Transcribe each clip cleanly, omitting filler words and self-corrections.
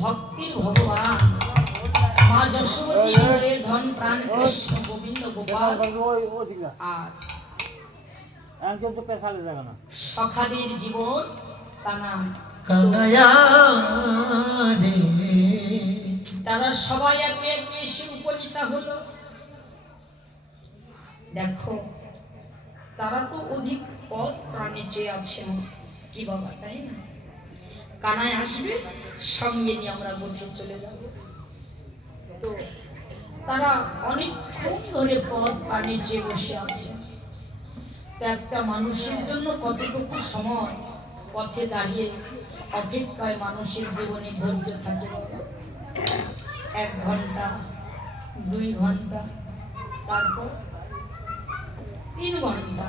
ভক্তির ভগবান মা যশোবতী হৃদয়ের ধন প্রাণ কৃষ্ণ গোবিন্দ গোপাল আর সখাদের জীবন কানায়া রে। তারা সবাই একে একে এসে উপনীতা হলো। দেখো তারা তো অধিক পথ প্রাণে চেয়ে আছেন কি বাবা, তাই না? কানায় আসবে, সঙ্গে নিয়ে আমরা গোত্রে চলে যাব। তো তারা অনেকক্ষণ ধরে পথ প্রাণে চেয়ে বসে আছে। তো একটা মানুষের জন্য কতটুকু সময় পথে দাঁড়িয়ে অপেক্ষায় মানুষের জীবনে ধৈর্য থাকে বাবা? 1 ঘন্টা, 2 ঘন্টা, তারপর 3 ঘন্টা।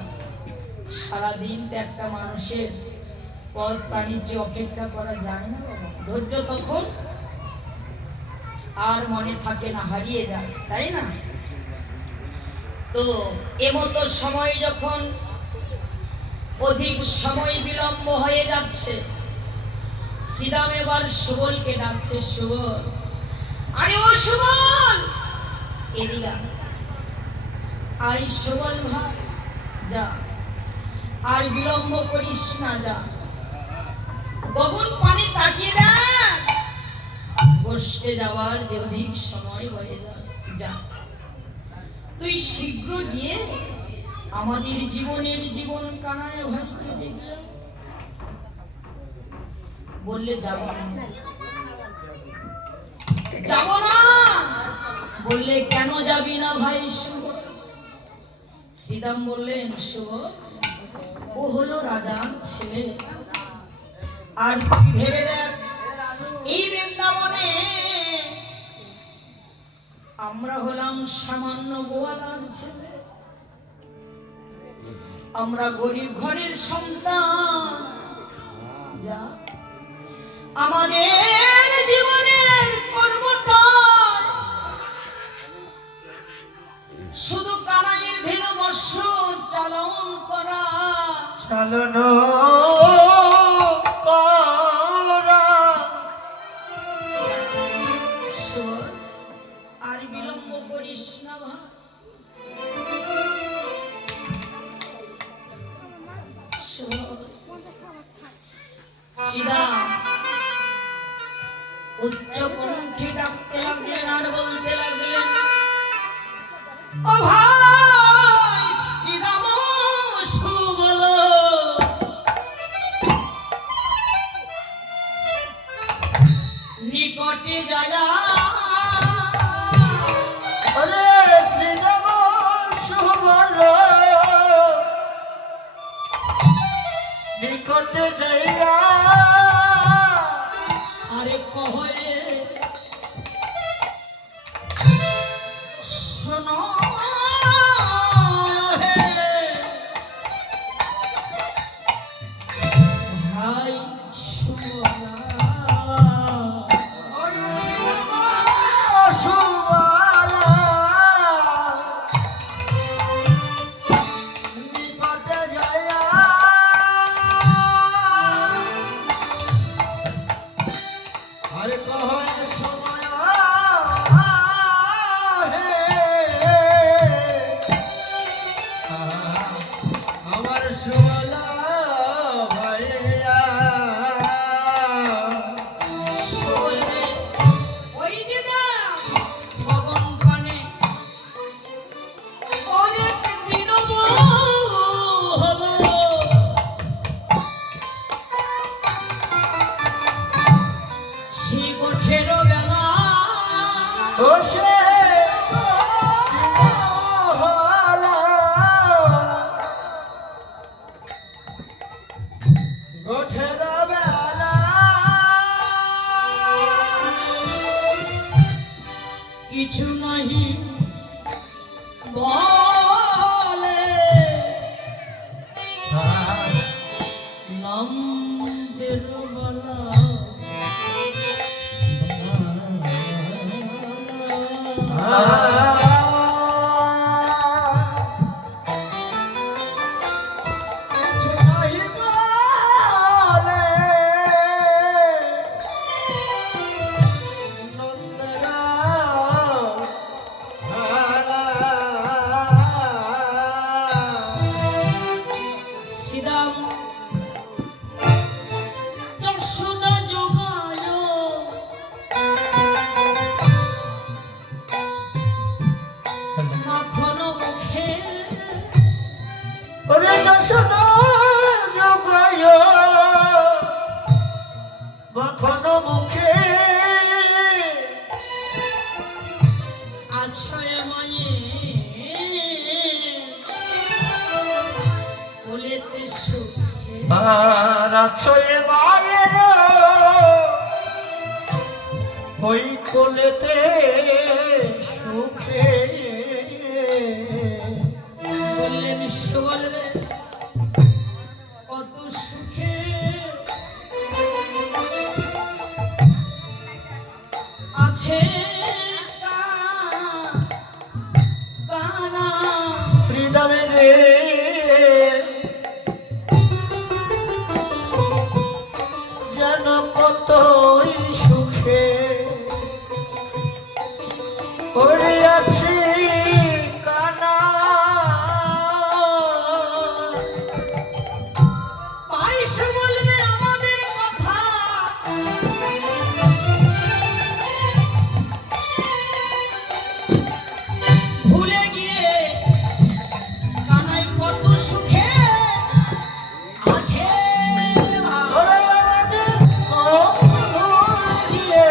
সারাদিন তো একটা মানুষের পথ প্রাণীর যে অপেক্ষা করা যায় না বাবা। ধৈর্য তখন আর মনে থাকে না, হারিয়ে যায়, তাই না? তো এমতো সময় যখন অধিক সময় বিলম্ব হয়ে যাচ্ছে, শ্রীরাম এবার সুবলকে ডাকছে। সুবল, আরে ও সুবল, এদিকে আই। সুবল ভাই যা, আর বিলম্ব করিস না, যা গগন পানি তাকিয়ে দেখ, বসতে যাওয়ার যে অধিক সময় হয়ে যায়। যা তুই শীঘ্র গিয়ে আমাদের জীবনের জীবন কানায় ভাইকে দেখলে। বললে যাব না, যাব না। বললে কেন যাবি না ভাই? সুবল, শ্রীরাম বললেন, সুবল ও হলো রাজার ছেলে, আর তুই ভেবে দেখ এই বৃন্দাবনে আমরা হলাম সামান্য গোয়ালার ছেলে, আমরা গরিব ঘরের সন্তান। যা আমাদের জীবনের কর্মটা শুধু কানাইয়ের ধীর বস্ত্র চালন করা, চালন করা। আর বিলম্ব করিস না ভাই। শ্রীরাম উচ্চ কণ্ঠে ডাকতে লাগলেন আর বলতে লাগলেন, ও ভাই শ্রীরাম সুবল, নিকটে যায়া। আরে শ্রীরাম সুবল, নিকটে যাইয়া। আরে কহে শোনো হে ভাই সুবলা, সুবলা নিকটে যাইয়া। আরে কহে সময় হে আমার সুবলা ভাইয়া। সুবলে ওই যে না গগন পানে অনেক দিন হলো, সেই গোঠের বেলা বসে গোঠের বেলা কিছু নাহি বলে, নন্দের বেলা বাসন জোগায় মাখন মুখে আছয় মায়ে কোলেতে সুখে আর আছয় মায়ের ওই কোলেতে সুখে বললেন সুবল রে কত সুখে আছে কানা শ্রীদামে রে যেন কতই সুখে ওরে আছে কানা পাইস বলবে আমাদের কথা ভুলে গিয়ে কানাই কত সুখে আছে ওরে আমাদের ভুল গিয়ে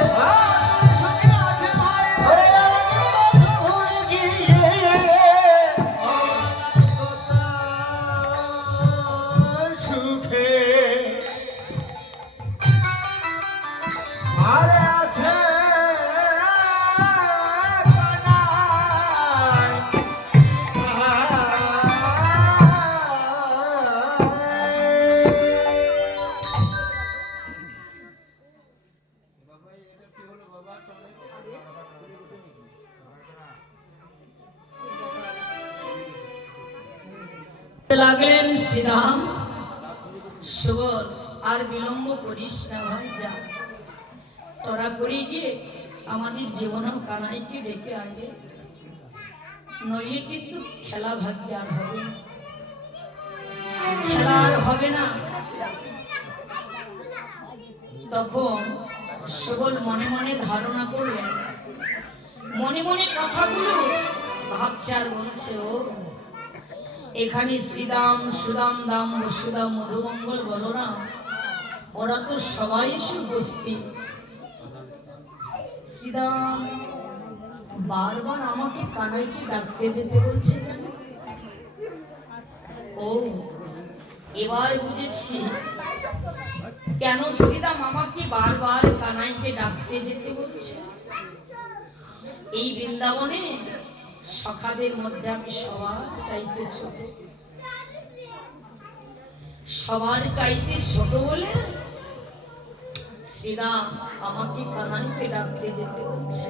ওরে আমাদের ভুল গিয়ে সুখে আরে আছে লাগলেন শ্রীরাম সুবল আর বিলম্ব করিস না ভাই যা তোরা করে গিয়ে আমাদের জীবনেও কানাইকে ডেকে আনবে নইলে কিন্তু খেলা ভাগ্যে আর হবে না। খেলা আর হবে না। তখন সুবল মনে মনে ধারণা করলেন মনে মনে কথাগুলো ভাবছে আর বলছে ও এখানে শ্রীদাম সুদাম দাম বসুদাম মধুমঙ্গল বলরাম ওরা তো সবাই এসে উপস্থিত শ্রীদাম বারবার আমাকে কানাইকে ডাকতে যেতে বলছে কেন ও এবার বুঝেছি কেন শ্রীদাম আমাকে বারবার কানাইকে ডাকতে যেতে বলছে এই বৃন্দাবনে সখাদের মধ্যে আমি সবার চাইতে ছোট সবার চাইতে ছোট বলে শ্রীরাম আমাকে কানাইকে ডাকতে যেতে হচ্ছে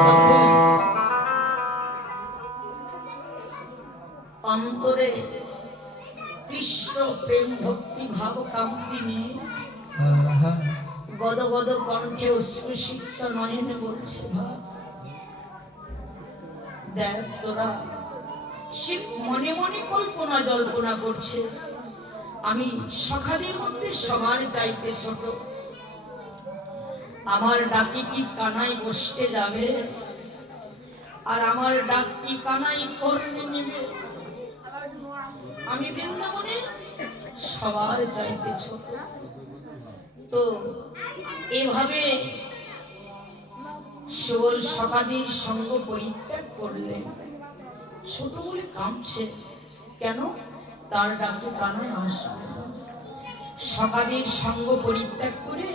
তখন অন্তরে কৃষ্ণ প্রেম ভক্তি ভাব কান্তি নিয়ে গদ গদ কণ্ঠে অশ্রুসিক্ত নয়নে বলছে ভাব দেখ তোরা সে মনে মনে কল্পনা জল্পনা করছে আমি সখাদের মধ্যে সবার চাইতে ছোট আমার ডাকে কি কানাই বসতে যাবে আর আমার ডাক কি কানাই করতে নেবে আমি বৃন্দাবনে সবার চাইতে ছোট তো এভাবে সুবল সখাদের সঙ্গ পরিত্যাগ করলেন ছোট বলে কাঁপছে কেন তার ডাকে কানাই আসবে সখাদের সঙ্গ পরিত্যাগ করে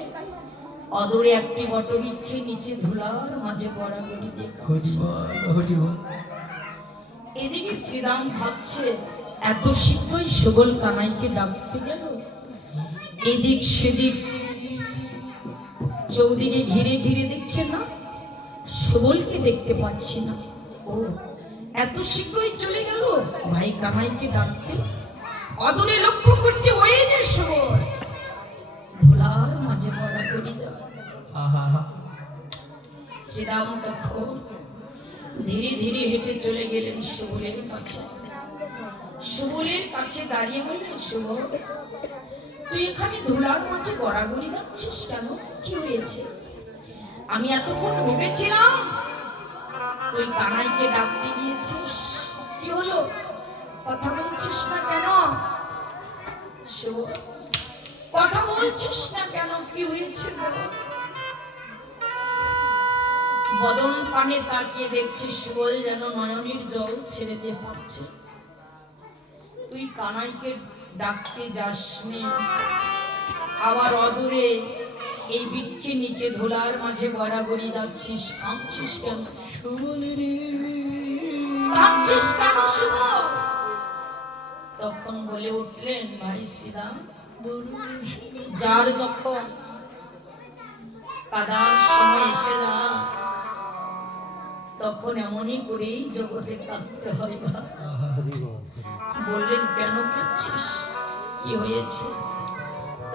অদূরে একটি বটবৃক্ষের নিচে ধুলার মাঝে গড়াগড়ি দিয়ে এদিকে শ্রীরাম ভাবছে এত শীঘ্রই সুবল কানাইকে ডাকতে গেল এদিক সেদিক চৌদিকে ঘিরে ঘিরে দেখছে না সুবলকে দেখতে পাচ্ছি না ও এত শীঘ্রই চলে গেল ভাই কানাইকে ডাকতে অদূরে লক্ষ্য করছে ওই যে সুবল ধুলার মাঝে গড়াগড়ি যাবে শ্রীরাম তখন ধীরে ধীরে হেঁটে চলে গেলেন সুবলের কাছে সুবলের কাছে দাঁড়িয়ে বললেন সুবল তুই এখানে ধুলার মাঝে গড়াগড়ি যাচ্ছিস কেন কি হয়েছে আমি এতক্ষণ ভেবেছিলাম তুই কানাইকে ডাকতে গিয়েছিস কি হলো কথা বলছিস না কেন? শুভ, কথা বলছিস না কেন? কি হয়েছে বল? বদন পানে তাকিয়ে দেখছিস সুবল যেন নয়নের জল ছেড়ে দিয়ে পড়ছে। তুই কানাইকে ডাকতে যাসনি, আবার অদূরে এই বৃক্ষে নিচে ধুলার মাঝে গড়াগড়ি যাচ্ছিস। কাঁদছিস কেন? কাঁদছিস কেন শুভ? তখন বলে উঠলেন, ভাই শ্রীরাম, যার যখন কাদার সময় এসে যা, তখন এমনই করেই জগতে কাঁদতে হয়। বললেন, কেন কাঁদছিস? কি হয়েছে?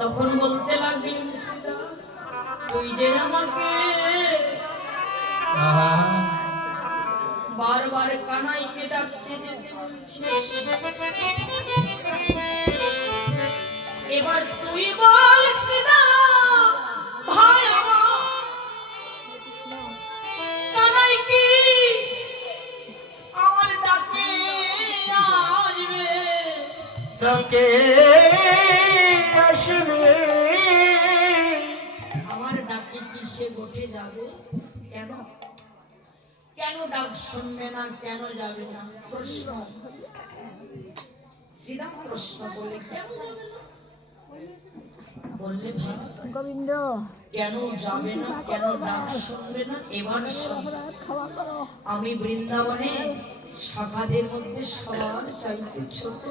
তখন বলতে লাগলেন, শ্রীরাম, তুই যে আমাকে বারবার কানাইকে ডাকতে যেতে বলছিস, এবার তুই বল শ্রীরাম, ভাই আমার কানাই কি আমার ডাকে আসবে? ডাকে আসবে, আমার ডাকে কি সে বটে যাবে? কেন? কেন ডাক শুনবে না? কেন যাবে না? প্রশ্ন। শ্রীরাম প্রশ্ন বলে, কেন যাবে না? বললে, ভাই গোবিন্দ কেন যাবে না? কেন ডাক শুনবে না? এবার শোন, আমি বৃন্দাবনে শাখাদের মধ্যে সবার চাইতে ছোট।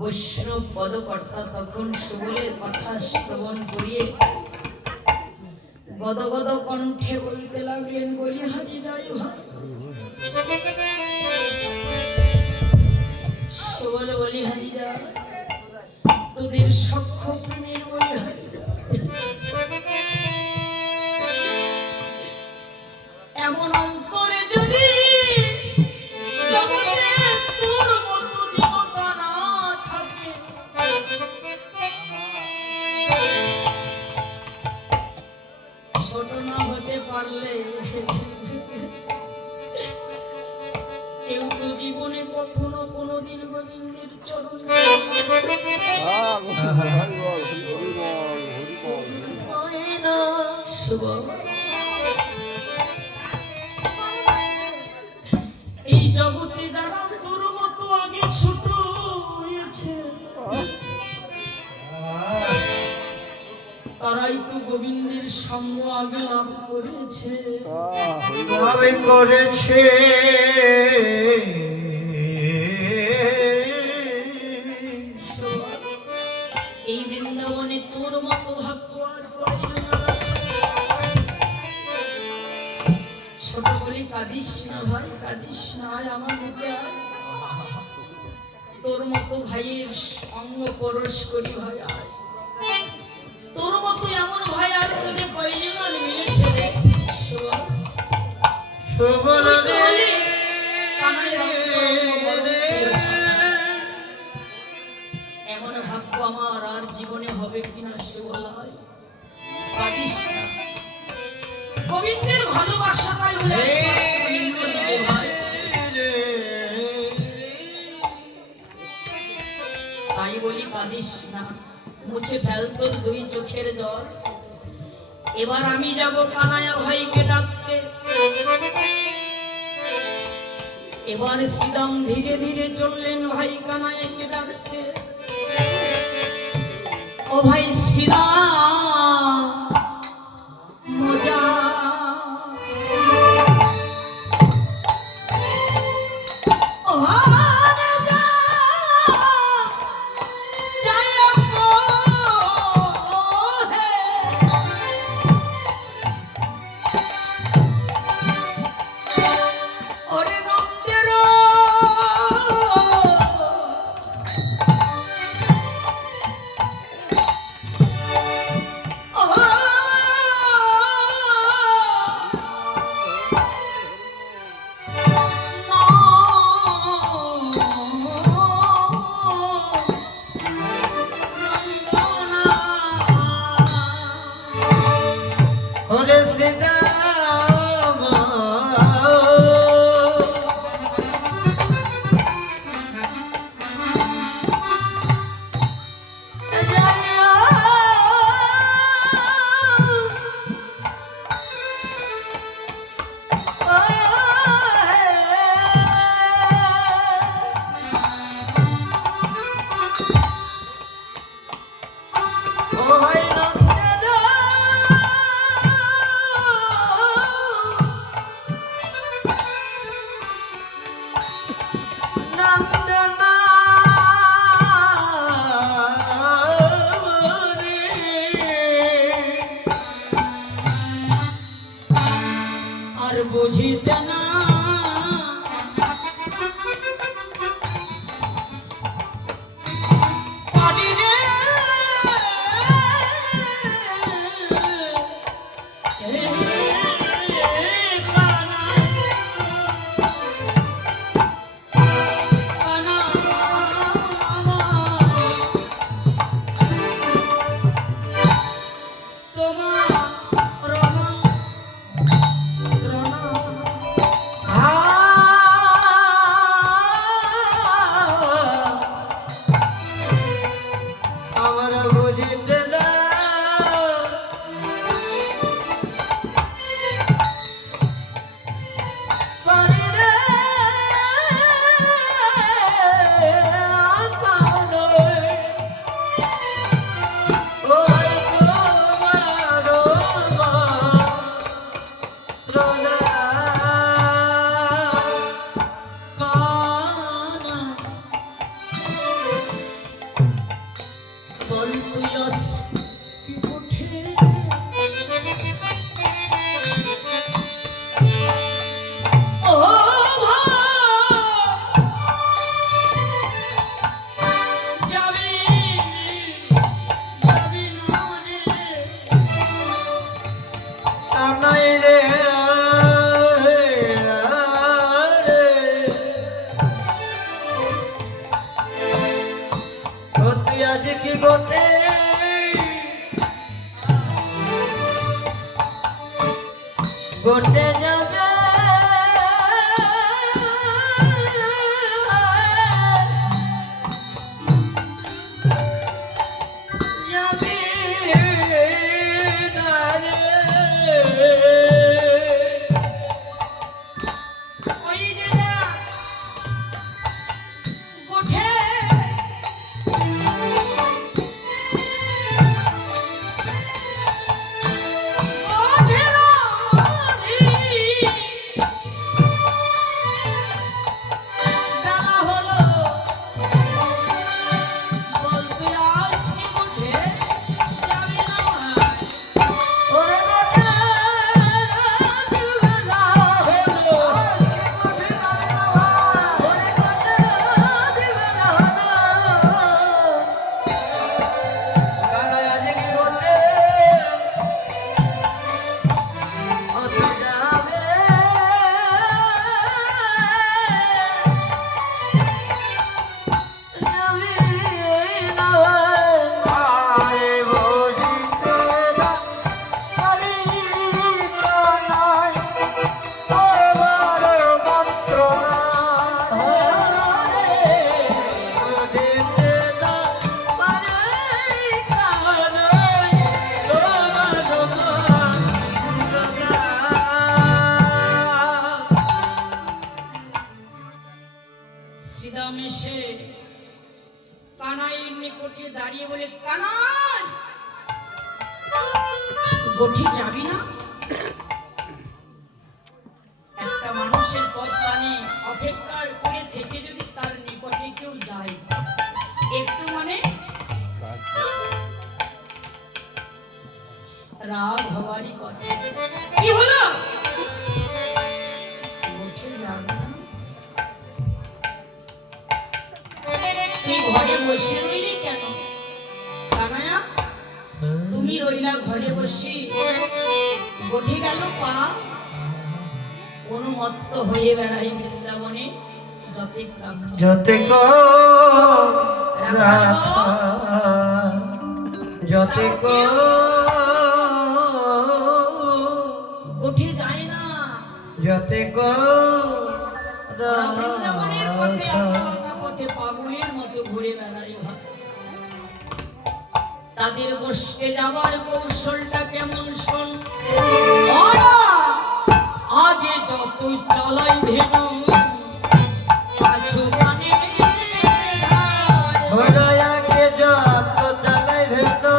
বৈষ্ণব পদকর্তা তখন সুবলের কথা শ্রবণ করিয়ে গদগদ কণ্ঠে বলতে লাগলেন, বলি হারি যাই ভাই। সুবল বলি হারি যা, তোদের সখ্য প্রেমের বলি হারি যা। এমন অন্তরে যদি জগতে তোর মতো দেবতা না থাকে, ছোট না হতে পারলে কেউ তো জীবনে কখনো কোনোদিন গোবিন্দের চরণ শুভ। এই জগতে যারা তোর মতো আগে ছোট হয়েছে, তারাই তো গোবিন্দের সঙ্গ আগে লাভ করেছে। ভাবে করেছে, এই বৃন্দাবনে তোর মতো ভাগ্য আর কয়জন আছে? ছোট বলি কাঁদিস না ভাই, কাঁদিস না, আয় আমার মুখে আয়। তোর মতো ভাইয়ের অঙ্গ পরশ করি ভাই, আয়। তোর মতো এমন ভাই আর তোকে কয়জন আর মিলেছে রে? শোন, সুবলকে এমন ভাগ্য আমার আর জীবনে হবে কিনা শিবলায়। পারিস না। গোবিন্দের ভালোবাসাটাই হলো একমাত্র নিম্নদিকে ভাই। তাই বলি পারিস না, মুছে ফেল তোর দুই চোখের জল। এবার আমি যাব কানায়া ভাইকে ডাকতে। এবার শ্রীরাম ধীরে ধীরে চললেন ভাই কানাইকে ডাকতে। ও ভাই শ্রীরাম, মজা ও রাজা, জয় গো হে। ওরে নন্দের হয় নন্দের নন্দনা আর বুঝিতে না পারি রে কানা তোমার আমার বুঝিতে না পারি রে কানো ওই তোমার রোনা কানা বল তুই কি ওঠে ও যাবি যাবি না রে কানাই রে তুই আজ কি গোটে গোটে যাবে যাবি না রে ওই যে না ওঠে ওঠে রাধি বেলা হলো বল তুই আজ কি ওঠে যাবি না ভাই ওরে গোটে দিবেলা হলো ওরে গোটে দিবেলা হলো কানাই আজ কি গোটে ও তুই যাবে যাবি না আরে বসিতে না পারি কানাই তোমার মন্ত্রণা ওরে বুঝিতে না পারি কানাই তোমার মন্ত্রণা সিদাম এসে কানাইয়ের নিকটে দাঁড়িয়ে বলে কানাই গঠি যাবি না একটা মানুষের পথ পানে অপেক্ষা করে থেকে যদি তার নিকটে কেউ যায় একটু মানে রাগ হওয়ারই কথা কি হলো গঠি যাবে না তুই ঘরে বসে রইলি কেন কানায়া তুমি রইলা ঘরে বসি গঠে গেল পা অনুমত্ত হয়ে বেড়াই বৃন্দাবনে যতেক রাখা যতে কো যতে কো গঠে যায় না যতে কো ওরা বৃন্দাবনের পথে আঁকা আঁকা পথে পাগলের মতো ঘুরে বেড়াই ভাব তাদের বসতে যাবার কৌশলটা কেমন শোন ওরা আগে যত চালাই ধেনু পাছু গানে হৃদয়কে যত চালাই ধেনো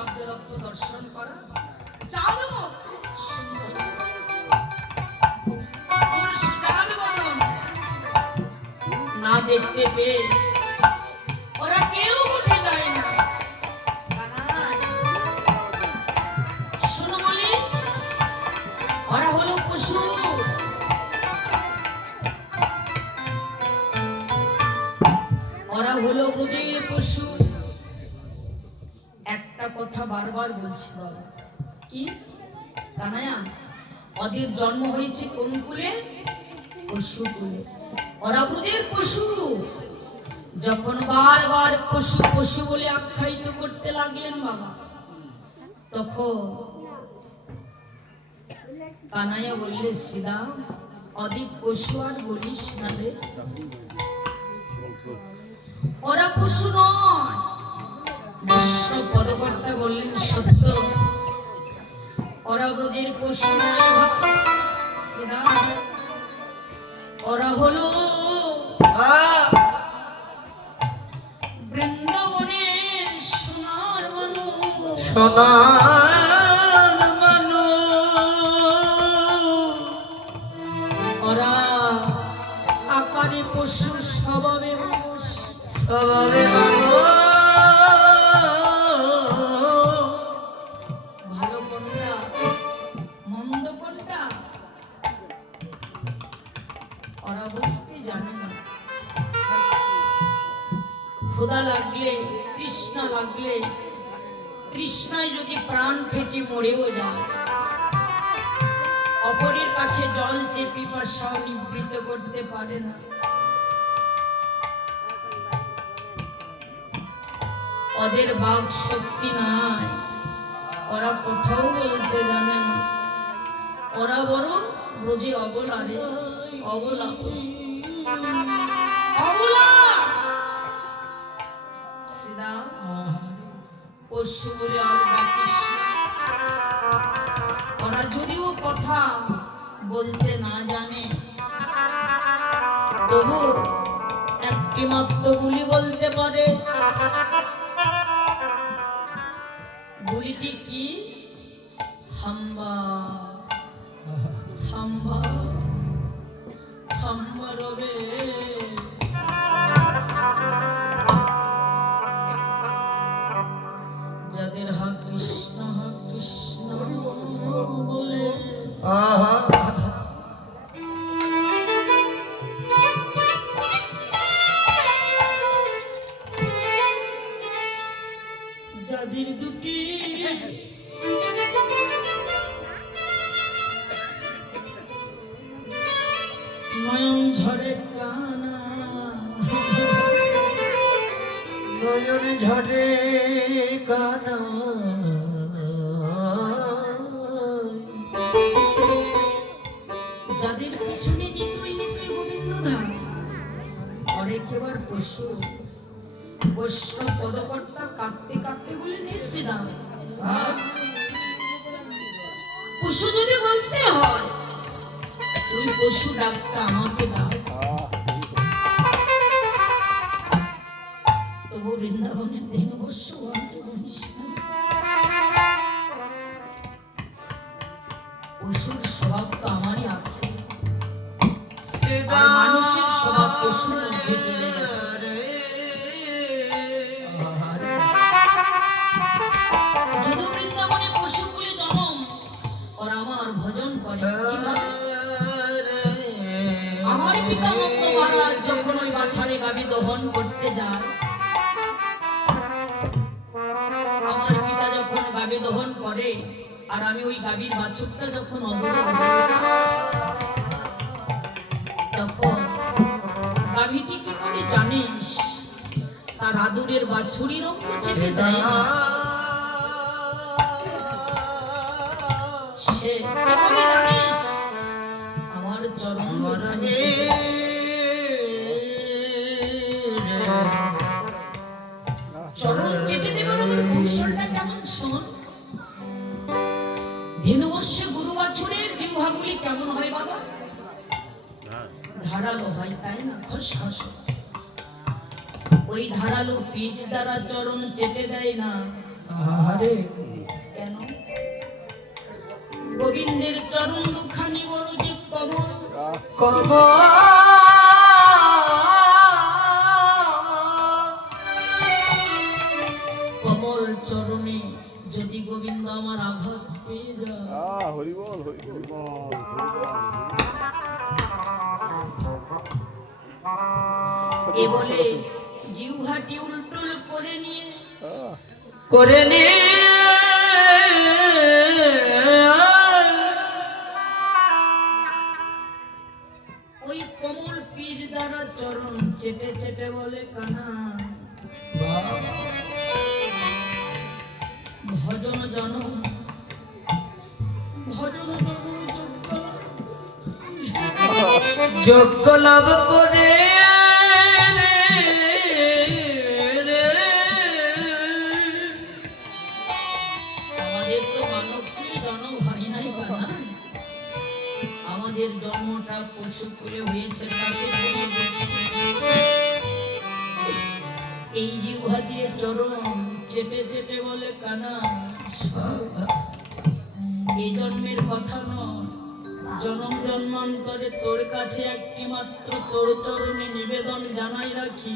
শব্দের অর্থ দর্শন করা। চাঁদ মত সুন্দর চাঁদ বদন না দেখতে পেয়ে ওরা কেউ উঠে যায় না। শোনো বলি, ওরা হলো পশু। ওরা হলো ব্রজের পশু। একটা কথা বারবার বলছি বাবা, কি কানায়া, ওদের জন্ম হয়েছে কোন কুলে? পশু কুলে। ওরা ব্রজের পশু। যখন বারবার পশু পশু বলে আখ্যায়িত করতে লাগলেন বাবা, তখন কানাইয়া বললে, শ্রীদা অধিক পশু আর বলিস না রে, ওরা পশু নয়। বৈষ্ণব পদকর্তা বললেন, সত্য, ওরা ব্রজের পশু নয় শ্রীদা, ওরা হলো বৃন্দাবনের সোনার মানুষ। সোনার মানুষ ওরা আকারে পশু, স্বভাবে মানুষ। স্বভাবে মানুষ। ভালো কোনটা মন্দ কোনটা ওরা বুঝতে জানে না। ক্ষুধা লাগলে, তৃষ্ণা লাগলে, তৃষ্ণায় যদি প্রাণ ফেটে মরেও যায়, অপরের কাছে জল চেয়ে পিপাসাও নিবৃত্ত করতে পারে না। ওদের বাক শক্তি নাই, ওরা কোথাও বলতে জানে না। ওরা বড় ব্রজে অবলা রে, অবলা পশু, অবলা। শ্রীদা পশু বলে আর ডাকিস না। ওরা যদিও কথা বলতে না জানে, তবু একটি মাত্র গুলি বলতে পারে। গুলিটি কি? হাম্বা হাম্বা হাম্বা রবে। যাদের হা কৃষ্ণ বলে যাদের দুটি নয়ন ঝরে কানা, নয়ন ঝরে কানা, যাদের পিছনে জিতুই নিতুই গোবিন্দ ধাম, অনেকেবার পশু। বৈষ্ণব পদকর্তা কাঁদতে কাঁদতে বলে, নিশ্চিদাম পশু যদি বলতে হয়, তুই পশু ডাকটা আমাকে দাও। তবু বৃন্দাবনের দিন অবশ্য পশুর স্বভাব তো আমারই আছে, আর মানুষের স্বভাব পশুর মধ্যে চলে গেছে। যদি বৃন্দাবনে পশুগুলি জনম, ওরা আমার ভজন করে কিভাবে? আমার পিতা নন্দ মহারাজ যখন ওই মাথারে গাভী দহন করতে যায়, আমার পিতা যখন গাভী দহন করে, আর আমি ওই গাভীর বাছুরটা যখন অদূর, তখন গাভীটি কি করে জানিস? তার আদুরের বাছুরির অঙ্গ চেপে দেয় না। সে কি করে জানিস? আমার চরণ বিধানে চরণ চেপে দেবার আমার কৌশলটা কেমন শোন। ধেনুবর্ষে গুরু বাছুরের জিহ্বাগুলি কেমন হয় বাবা? ধারালো হয়, তাই না? খসখস। ওই ধারালো পিঠ দ্বারা চরণ চেটে দেয় না, আরে কেন? গোবিন্দের চরণ দুখানি বড় যে কমল, কমল কমল চরণে যদি গোবিন্দ আমার আঘাত পেয়ে যায়, এ বলে জিহ্বাটি উল্টুল করে নিয়ে করে নে ওই কমল পীর দ্বারা চরণ চেটে চেটে বলে কানা ভজন জন ভজন জন যোগ্য লাভ করে আমাদের তো মানব জন্ম হয় নাই কানা, আমাদের জন্মটা পশু করে হয়েছে তাতে এই জিহ্বা দিয়ে চরণ চেটে চেটে বলে কানা এই জন্মের কথা নয়, জনম জন্মান্তরে তোর কাছে একটি মাত্র তোর চরণে নিবেদন জানাই রাখি,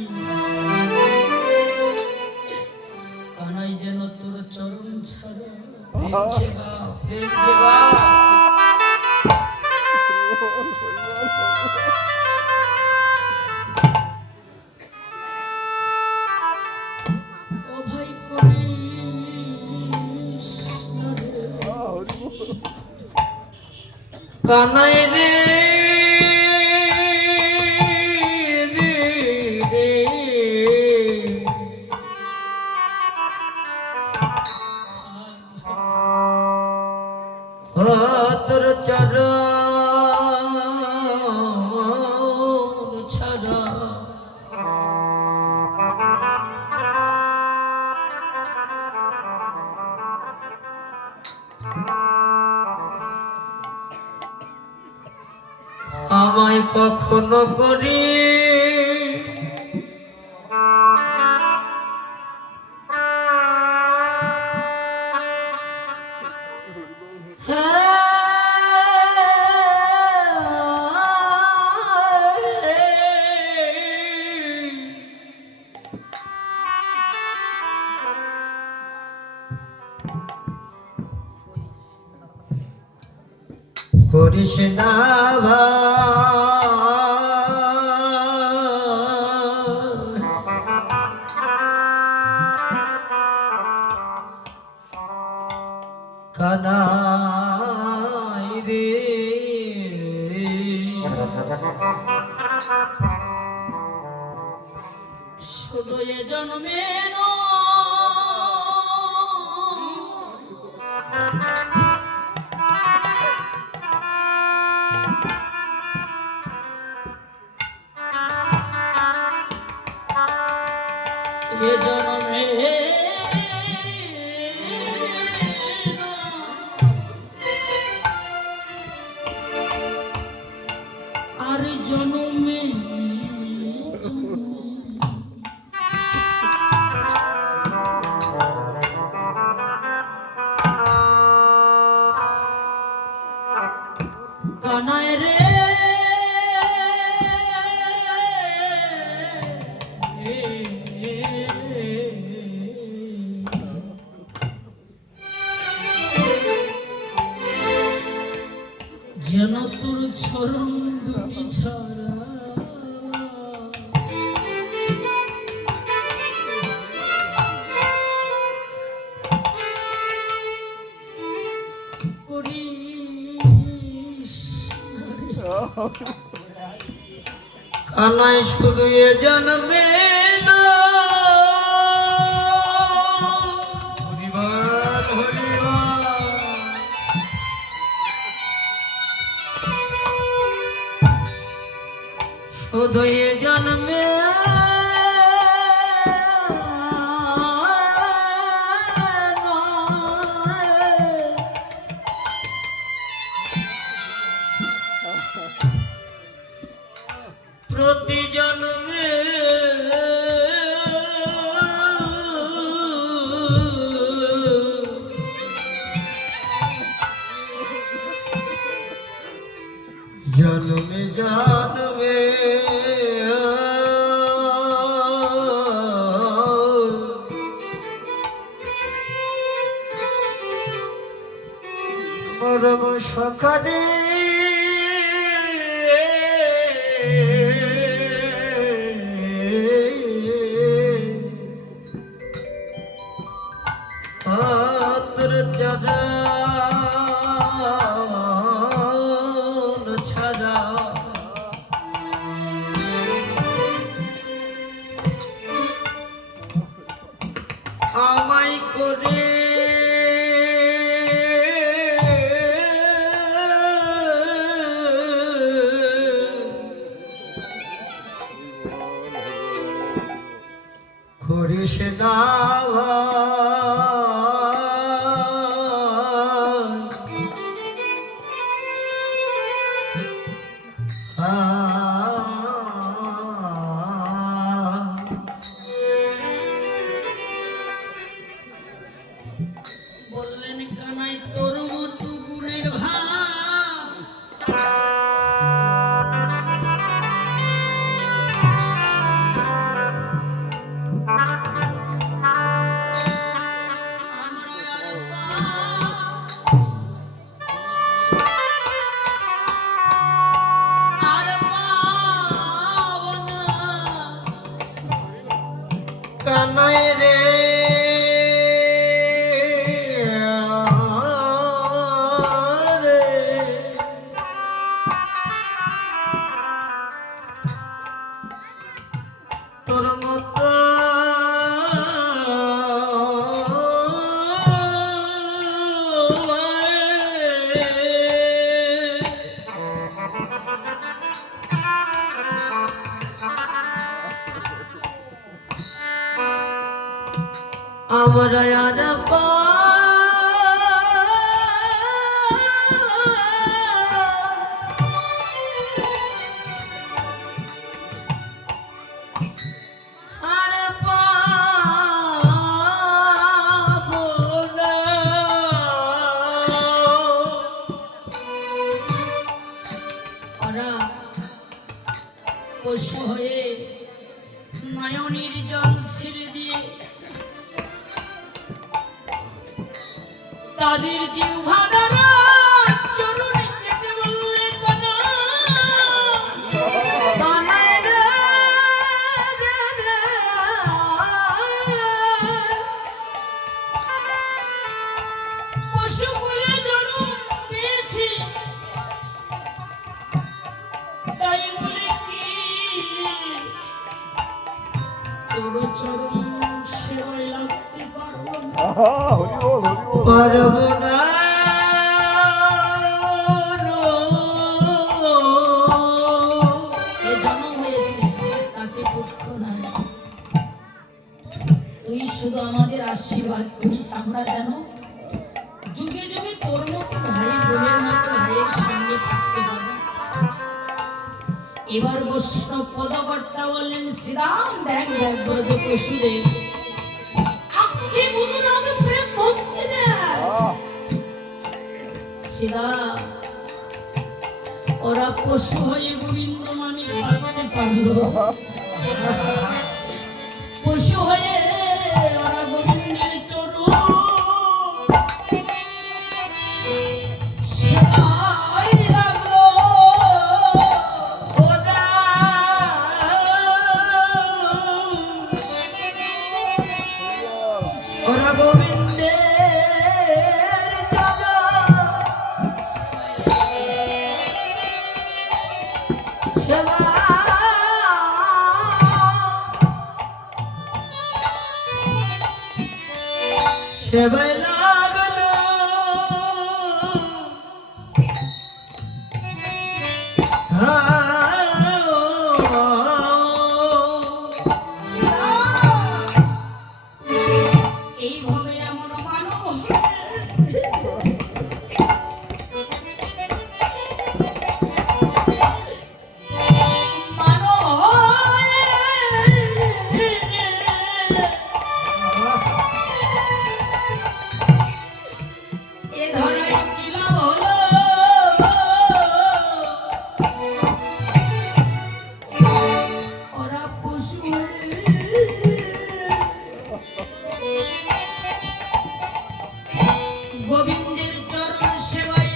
কানাই যেন তোর চরণ ছাড়া অভয় করিস না রে। কানাই রে তোর চরণ ছাড়া আমায় কখনো করি করিস না কানাই রে শুধু এ জন্মে এ জন্মে আর জন্মে কানাই রে যেন তোর চরণ দুটি ছাড়া করিস কানাই শুধু এ জন্মে না হরিবল হরিবল শুধু এ জন্মে প্রতি জন্মে পরম সকালে চরণ ছাড়া আমায় করে করিস না বললেন কানাই তোর মতো গুণের ভাব আমরা আর পাব না। কানাই রে তোর মতো আমরা আর ওরা পশু হয়ে নয়নের জল ছেড়ে দিয়ে তাদের জিহ্বা দ্বারা চরণে চেটে বললে কানা কানাই রে পশু বলে জন্ম পেয়েছি তাই বলে কি তোর চরণ সেবায় লাগতে পারবো না। পারব না এ জন্ম হয়েছে তাতে দুঃখ নাই তুই শুধু আমাদের আশীর্বাদ করিস আমরা যেন যুগে যুগে তোর মতো ভাই বোনের মতো ভাইয়ের সঙ্গে থাকতে পারি। এবার বৈষ্ণব পদকর্তা বললেন শ্রীরাম দেখ দেখ ব্রজ পশুদের আক্ষে গুরুরাগ প্রেম ভক্তি দেয় শ্রীরাম ওরা পশু হয়ে গোবিন্দ মানে পারতে পারলো পশু হয়ে ওরা গোবিন্দের চরণ সেবায় লাগলো। ওরা গোবিন্দের সেবা সেবায় লাগলো এইভাবে এমন মানব এ ধরায় কি লাভ হলো ওরা পশু গোবিন্দের চরণ সেবায়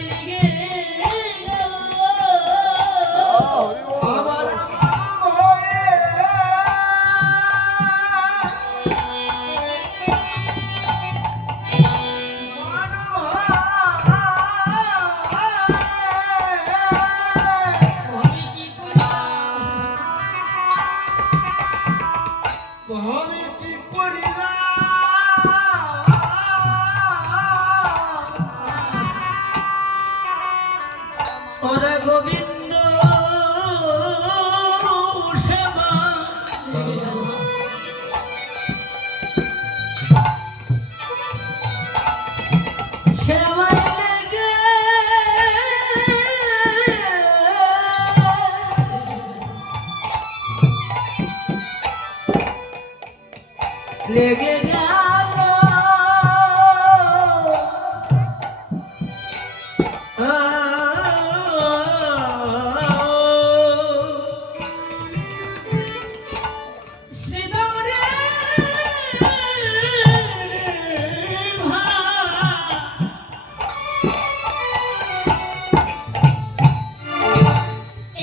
গোবিন্দ সেবা সেবায় লেগে লেগে গেল শ্রীরাম রে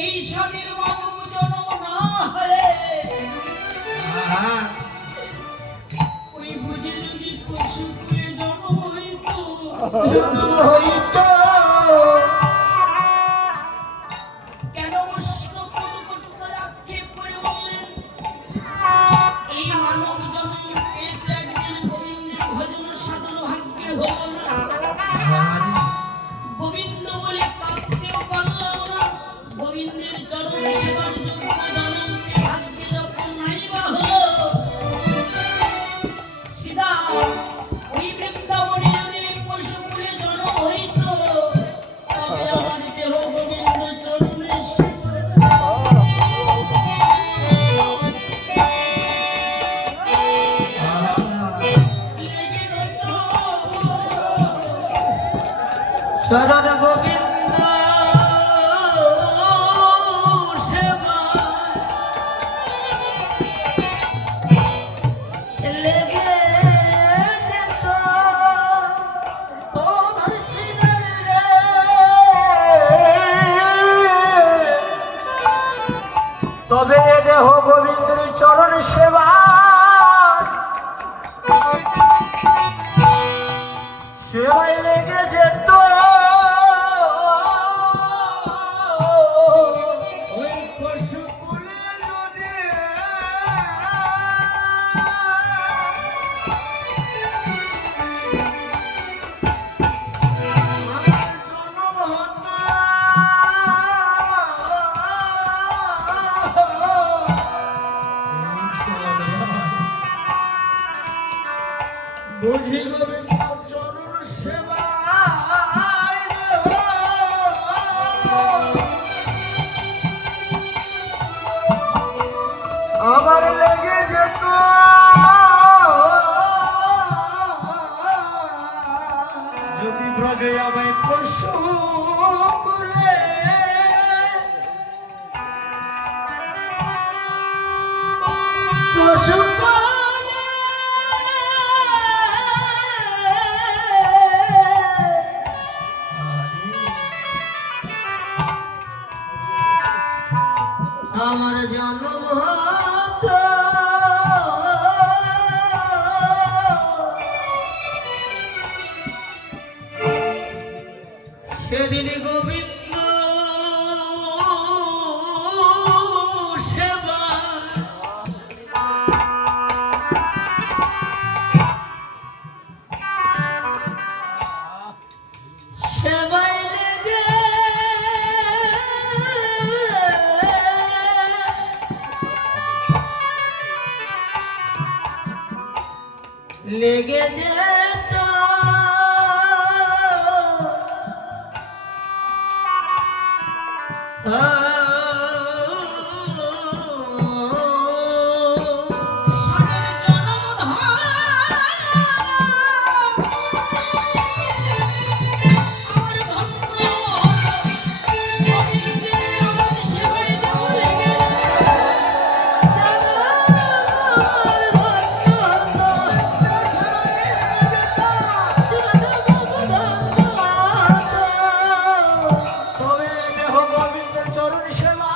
এই স্বাদের মানব জন্ম না হলে ওই বুঝে যদি পশু করে জন্ম হইতো কেন বৈষ্ণব পদকটুকু আক্ষেপ করে বললেন এই মানব জন্ম পেতে একদিন গোবিন্দের ভজন সাধন ভাগ্যে হলো না গোবিন্দ বলে কাঁদতেও পারলাম না গোবিন্দের চরণ সেবার যোগ্য জন্ম ভাগ্যে যখন নাই বা হলো সিধা ওই বৃন্দাবনে যদি পশু কুলে জন্ম হইতো তবে আমার দেহ গোবিন্দ চরণে লেগে যেত শরণ গোবিন্দ সেবা লেগে যেত তবে এ দেহ গোবিন্দের চরণ সেবা সেবায় লেগে যেত ওই পশু কুলে যদি আমার জন্ম হতো বুঝি গোবিন্দ চরণ সেবা আমার লেগে যেত যদি ব্রজে আমায় পশু কুলে পশু পালে আমার জন্ম হতো সেদিন গোবিন্দ সেবা সেবায় লেগে লেগে যেত সাদের জন্ম ধরা আমার ধন্য গোবিন্দের চরণ সেবায় দেহ লেগে তবে এ দেহ গোবিন্দের চরণ সেবা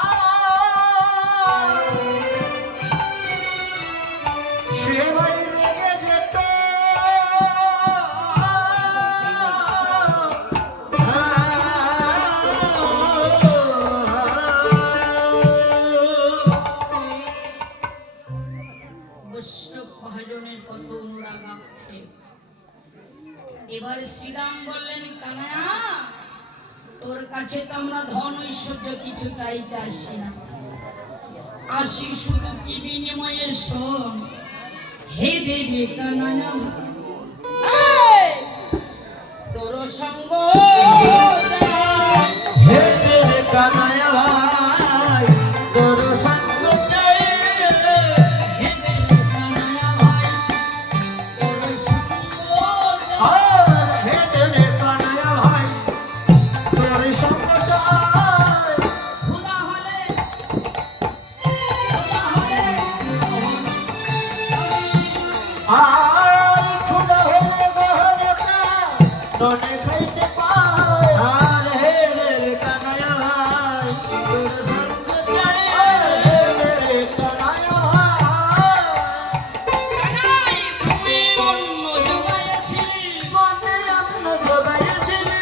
সেবায় লেগে যেত বৈষ্ণব মহাজনের কত অনুরাগ আক্ষেপ। এবার শ্রীরাম বললেন কানায়া তোর কাছে তো আমরা ধন ঐশ্বর্য কিছু চাইতে আসি না, আসি শুধু কি বিনিময়ে শোন হে দেবে কানায়া ভাই, তোর সঙ্গ হে দেবে কানায়া ভাই তোর সঙ্গ চাই, হে দেবে কানায়া ভাই, তোর সঙ্গ হে দেবে কানায়া ভাই তোর সঙ্গ চাই। খুদা হলে আর খুদা হলে গহনটা ননে খাইতে পায়। আর হে দেবে কানায়া ভাই তোর সঙ্গ চাই, হে কানায়া ভাই কানাই ভূমি অন্ন জোগাইয়াছিলি, মনে অন্ন জোগাইয়াছিলে,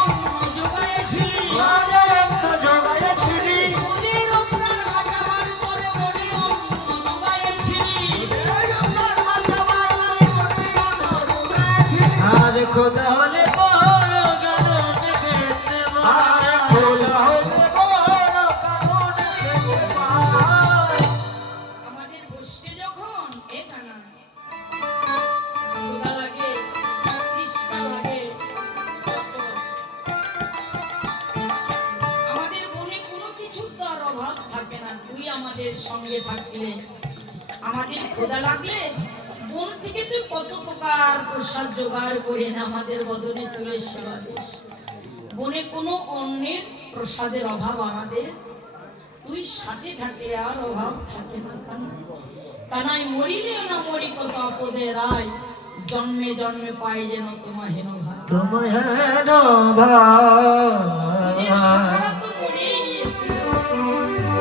অন্ন জোগাইয়াছিলি, রাজরত্ন জোগাইয়াছিলি। ওদের প্রাণ কাটাবার পরে ওরে অন্ন জোগাইয়াছিলি, আর খোদা হলে বড় গান গেতে আর খোদা হলে বড় কানুন খেতে পায়। আমাদের গোষ্ঠী যখন এ কানা ক্ষুধা লাগে, তৃষ্ণা লাগে, তখন আমাদের বনে কোনো কিছু তো আর অভাব থাকে না। তুই আমাদের সঙ্গে থাকলে আমাদের ক্ষুধা লাগলে বন থেকে তুই কত প্রকার প্রসাদ জোগাড় করে না আমাদের বদনে তুলে সেবা দিস। বনে কোনো অন্যের প্রসাদের অভাব আমাদের, তুই সাথে থাকলে আর অভাব থাকে না। কানাই মরিলে না মরি কত আপদে রায়, জন্মে জন্মে পাই যেন তোমার হেন ভাই। তোমায় হেন তোদের ভাই সখারা তো মরেই গিয়েছিল,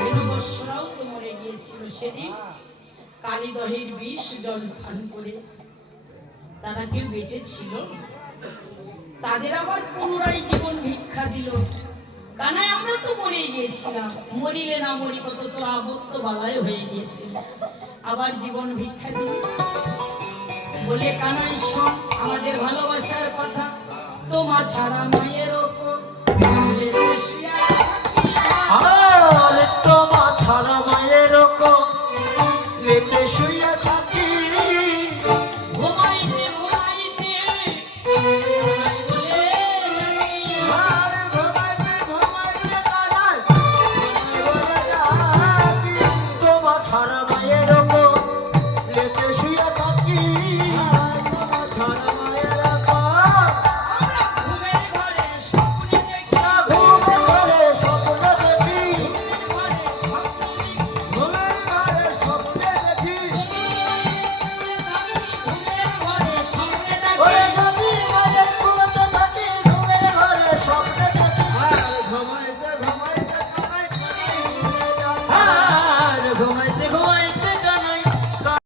হেনবৎসরাও তো মরে গিয়েছিল। সেদিন কালীদহের বিষ জল পান করে তারা কেউ বেঁচে ছিল, তাদের আবার পুনরায় জীবন ভিক্ষা দিল। কানাই আমরা তো মরে গিয়েছিলাম, মরিলে না মরি কত তোর আবত্ত বালায় হয়ে গিয়েছিল, আবার জীবন ভিক্ষা দিল বলে কানাই শোন আমাদের ভালোবাসার কথা, তোমা ছাড়া মায়েরও